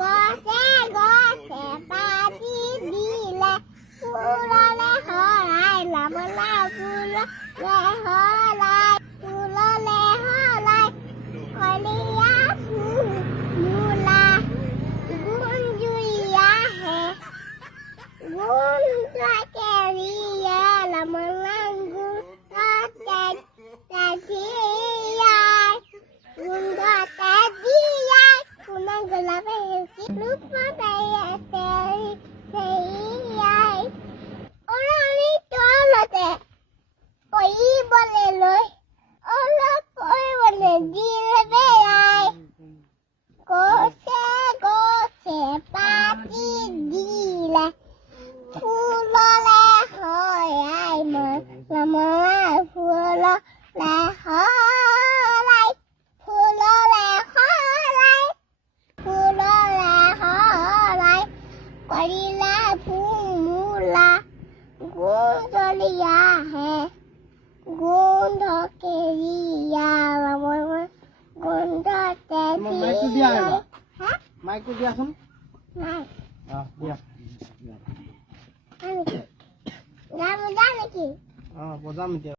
গছে গছে পাতি দিলে ফুললে হৰাই লামলা ফুললে হৰাই ফুললে হৰাই কলিয়া ফুল মূলা গুণ জুই আহে গুণ কেৰিয়া লামলা গুণ দিয়াই গুণ দিয়াই কুমা গোলাপে lupa saya sei orang itu lote koi boleh loy orang koi boleh dilebe ai gose pati dile fulole hoy ai ma lama fulole hoy fulole hoy Karila फूला गुंजलिया है गुंद केरिया गुंद तेरिया हाँ माइक दिया सुन नहीं हाँ दिया जाने की हाँ बजा में दिया